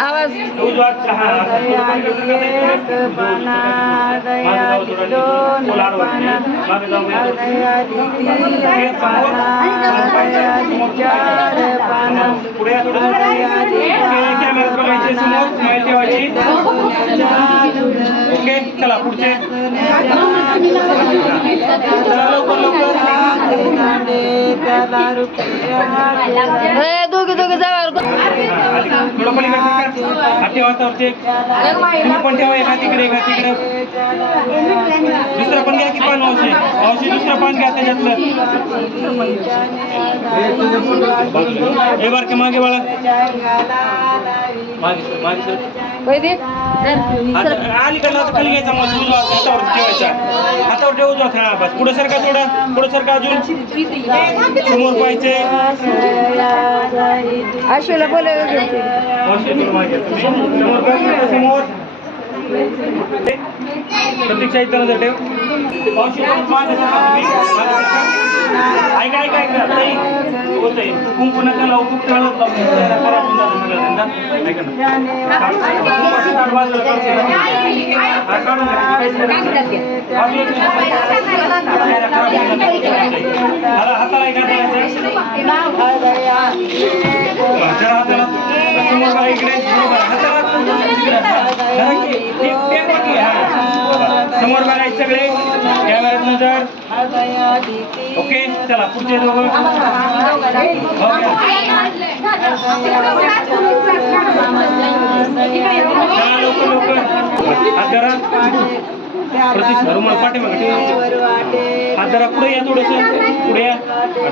आवाज ओके चला पुढचे दोघे दोघे जावा थोडं पलीकडे हाती वातावरचे तुम्ही पण ठेवा एका तिकडे दुसरं पण घ्या की पान मावशी मावशी दुसरं पान घ्या त्याच्यातलं हे बार के मागे बाळा मागे अलीकडला खाली घ्यायचा मग हातावर ठेवायचा हातावर ठेवू हा बस पुढे सरका थोडा पुढे सरका अजून समोर पाहायचे आशूला बोलव समोर प्रतीक्षा इथं नजर ठेव ऐका ताई होतंय कुंकू नका लावू खूप खराब होऊन जातं हाताला समोर इकडे समोर बघायचं सगळे कॅमेऱ्यात नजर ओके चला पुढचे दोघं लवकर हात धरा प्रतीक्षा रुमाल पाठीमागे हात धरा पुढे या थोडंसं पुढे या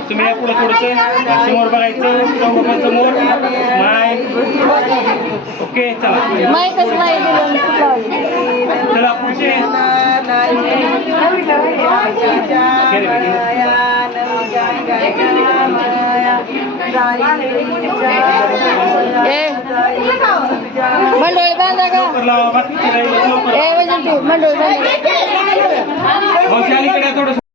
तुम्ही या पुढे थोडंसं समोर बघायचं समोर माय ओके चला चला पुढचे मंडोळी बांधा का मंडोळी अलीकडे थोडं